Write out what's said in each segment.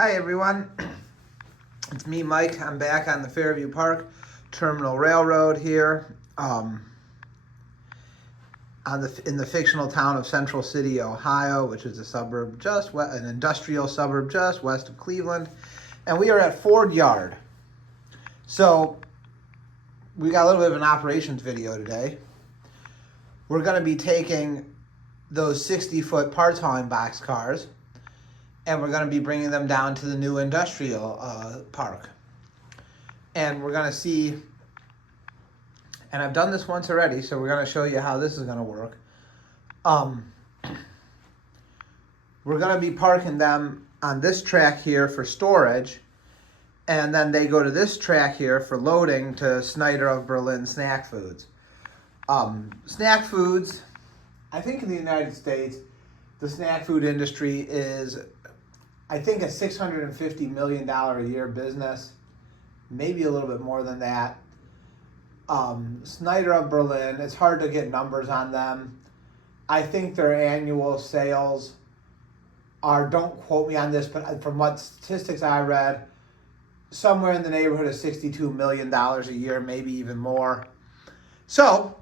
Hi everyone, it's me Mike. I'm back on the Fairview Park Terminal Railroad here in the fictional town of Central City, Ohio, which is an industrial suburb just west of Cleveland. And we are at Ford Yard. So we got a little bit of an operations video today. We're going to be taking those 60-foot parts hauling box cars, and we're going to be bringing them down to the new industrial park. And we're going to see, and I've done this once already, so we're going to show you how this is going to work. We're going to be parking them on this track here for storage, and then they go to this track here for loading to Snyder of Berlin snack foods. Snack foods, I think in the United States, the snack food industry is, I think, a $650 million a year business, maybe a little bit more than that. Snyder of Berlin, it's hard to get numbers on them. I think their annual sales are, don't quote me on this, but from what statistics I read, somewhere in the neighborhood of $62 million a year, maybe even more. So,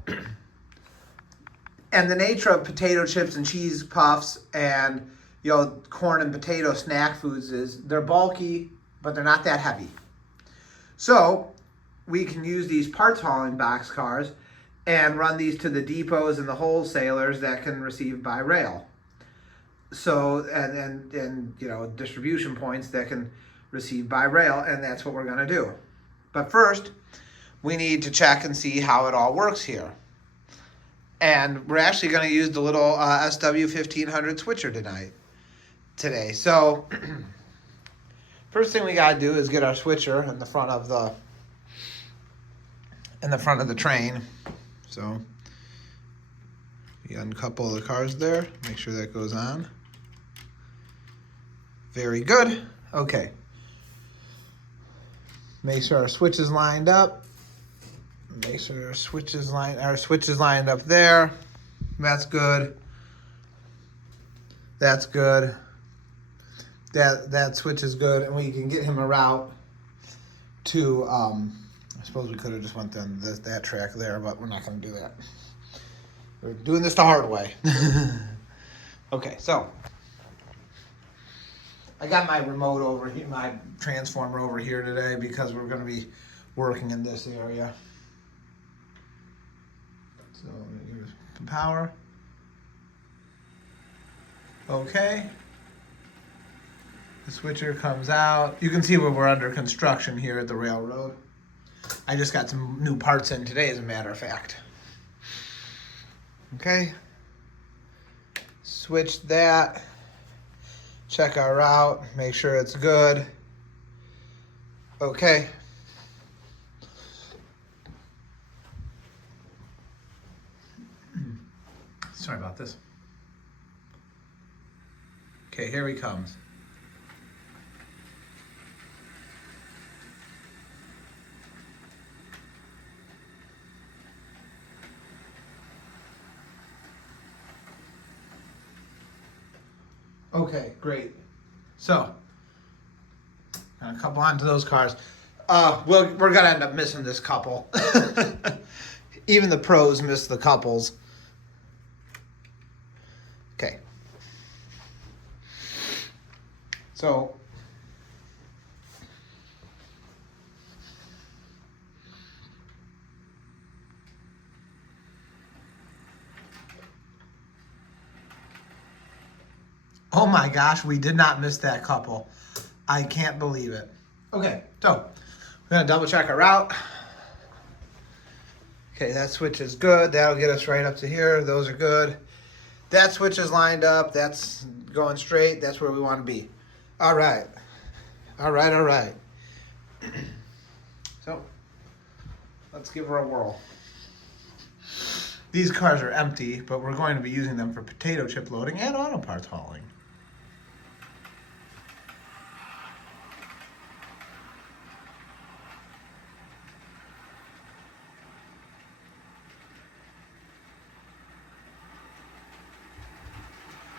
and the nature of potato chips and cheese puffs and corn and potato snack foods is they're bulky, but they're not that heavy. So we can use these parts hauling box cars and run these to the depots and the wholesalers that can receive by rail. So, and distribution points that can receive by rail, and that's what we're going to do. But first, we need to check and see how it all works here. And we're actually going to use the little SW1500 switcher today. So first thing we got to do is get our switcher in the front of the train. So you uncouple the cars there, make sure that goes on. Very good. Okay. Make sure our switch is lined up. Make sure our switch is lined up there. That's good. That's good. That switch is good, and we can get him a route to. I suppose we could have just went down that track there, but we're not going to do that. We're doing this the hard way. Okay, so I got my remote over here, my transformer over here today because we're going to be working in this area. So I'm going to give it some power. Okay. The switcher comes out. You can see where we're under construction here at the railroad. I just got some new parts in today, as a matter of fact. Okay. Switch that. Check our route. Make sure it's good. Okay. Sorry about this. Okay, here he comes. Okay, great. So, gonna couple onto those cars. We're gonna end up missing this couple. Even the pros miss the couples. Okay. So, oh my gosh, we did not miss that couple. I can't believe it. Okay, so we're gonna double check our route. Okay, that switch is good. That'll get us right up to here. Those are good. That switch is lined up. That's going straight. That's where we want to be. All right. All right, all right. So, let's give her a whirl. These cars are empty, but we're going to be using them for potato chip loading and auto parts hauling.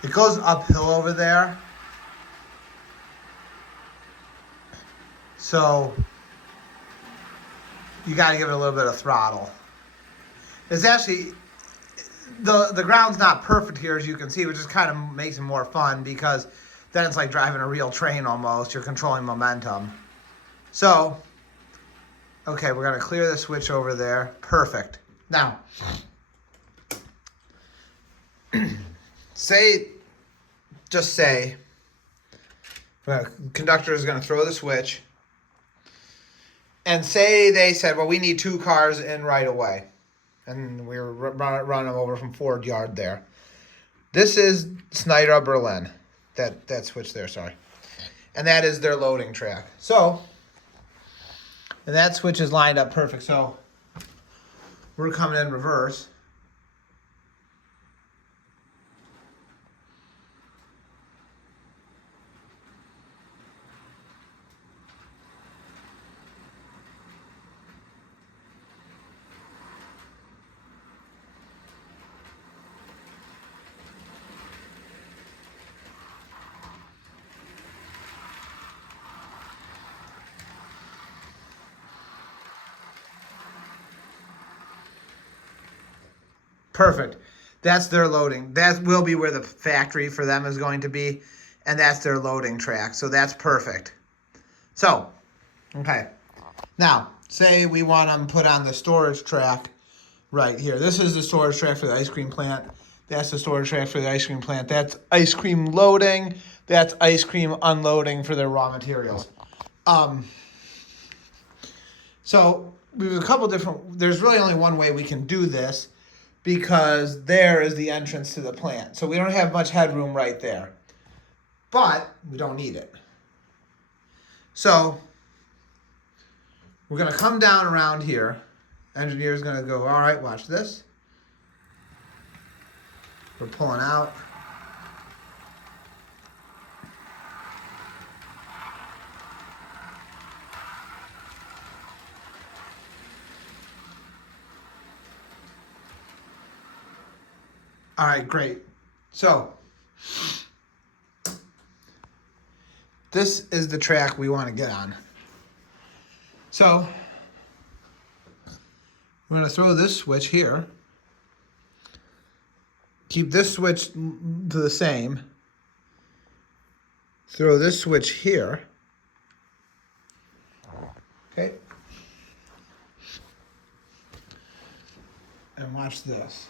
It goes uphill over there. So you got to give it a little bit of throttle. It's actually, the ground's not perfect here, as you can see, which just kind of makes it more fun because then it's like driving a real train almost. You're controlling momentum. So, okay, we're going to clear the switch over there. Perfect. Now, just say, the conductor is going to throw the switch, and say they said, well, we need 2 cars in right away. And we were running them over from Ford Yard there. This is Snyder of Berlin. That switch there, sorry. And that is their loading track. So, and that switch is lined up perfect. So, we're coming in reverse. Perfect. That's their loading. That will be where the factory for them is going to be, and that's their loading track. So that's perfect. So, okay. Now, say we want them put on the storage track right here. This is the storage track for the ice cream plant. That's the storage track for the ice cream plant. That's ice cream loading. That's ice cream unloading for their raw materials. So there's a couple different, there's really only one way we can do this, because there is the entrance to the plant. So we don't have much headroom right there. But we don't need it. So we're going to come down around here. Engineer's going to go, all right, watch this. We're pulling out. All right, great. So this is the track we want to get on. So we're going to throw this switch here. Keep this switch to the same. Throw this switch here. Okay. And watch this.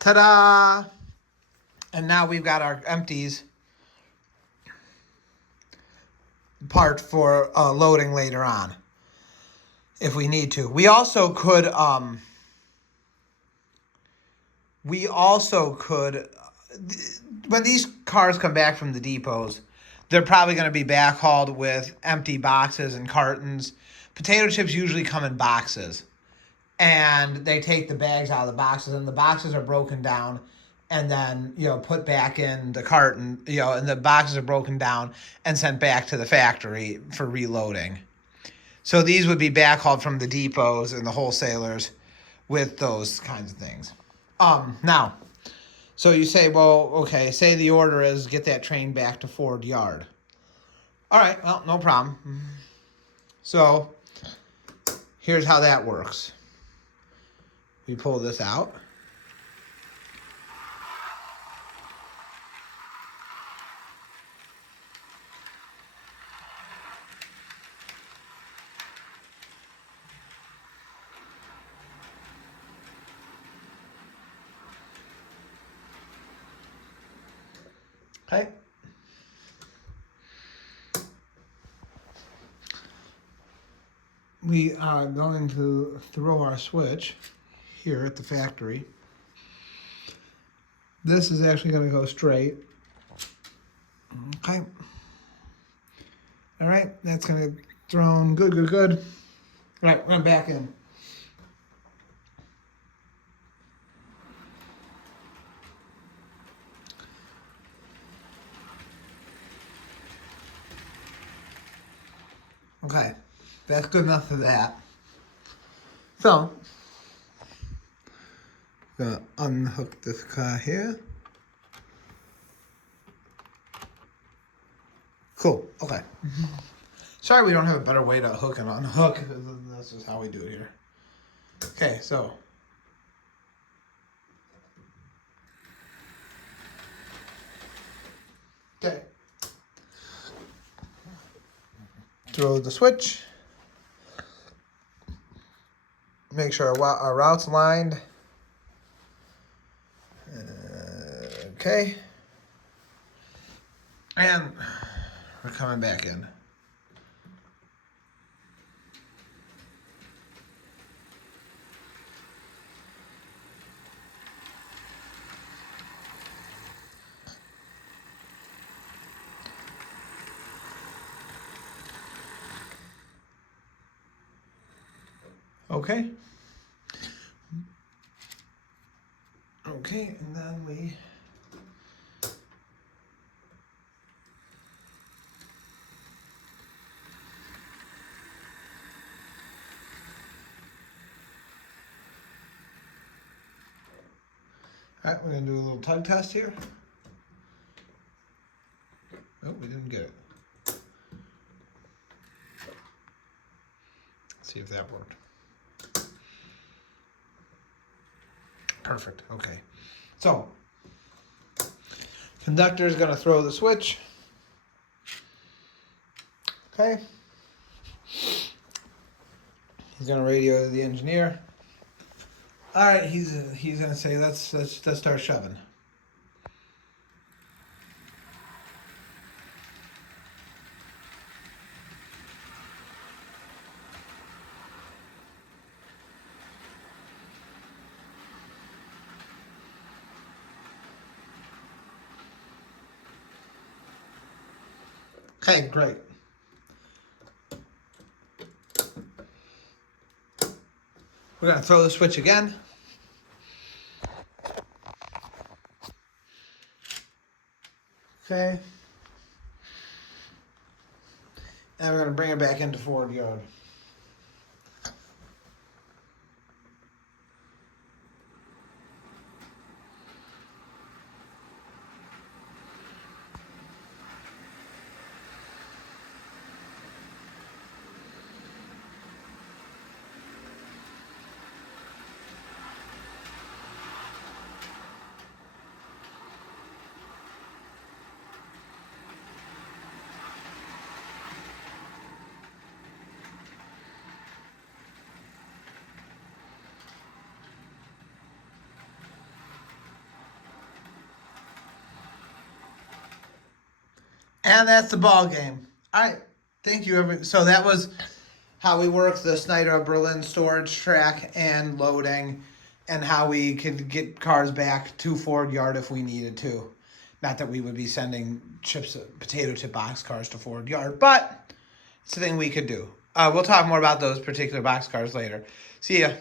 Ta-da! And now we've got our empties part for loading later on, if we need to. We also could, when these cars come back from the depots, they're probably going to be backhauled with empty boxes and cartons. Potato chips usually come in boxes. And they take the bags out of the boxes, and the boxes are broken down and then, put back in the carton, and the boxes are broken down and sent back to the factory for reloading. So these would be backhauled from the depots and the wholesalers with those kinds of things. Now, so you say, well, okay, say the order is get that train back to Ford Yard. All right, well, no problem. So here's how that works. We pull this out. Okay. We are going to throw our switch here at the factory. This is actually going to go straight. Okay. All right, that's going to thrown. Good. All right, we're going to back in. Okay, that's good enough for that. So, gonna unhook this car here. Cool. Okay. Sorry, we don't have a better way to hook and unhook. This is how we do it here. Okay, so. Okay. Throw the switch. Make sure our route's lined. Okay. And we're coming back in. Okay. Okay, and then we Alright, we're gonna do a little tug test here. Oh, we didn't get it. See if that worked. Perfect. Okay. So, conductor is going to throw the switch. Okay. He's going to radio to the engineer. All right. He's going to say let's start shoving. Okay, great. We're going to throw the switch again. Okay. And we're going to bring it back into forward yard. And that's the ball game. All right. Thank you. So that was how we work the Snyder of Berlin storage track and loading, and how we could get cars back to Ford Yard if we needed to. Not that we would be sending potato chip box cars to Ford Yard, but it's a thing we could do. We'll talk more about those particular box cars later. See ya.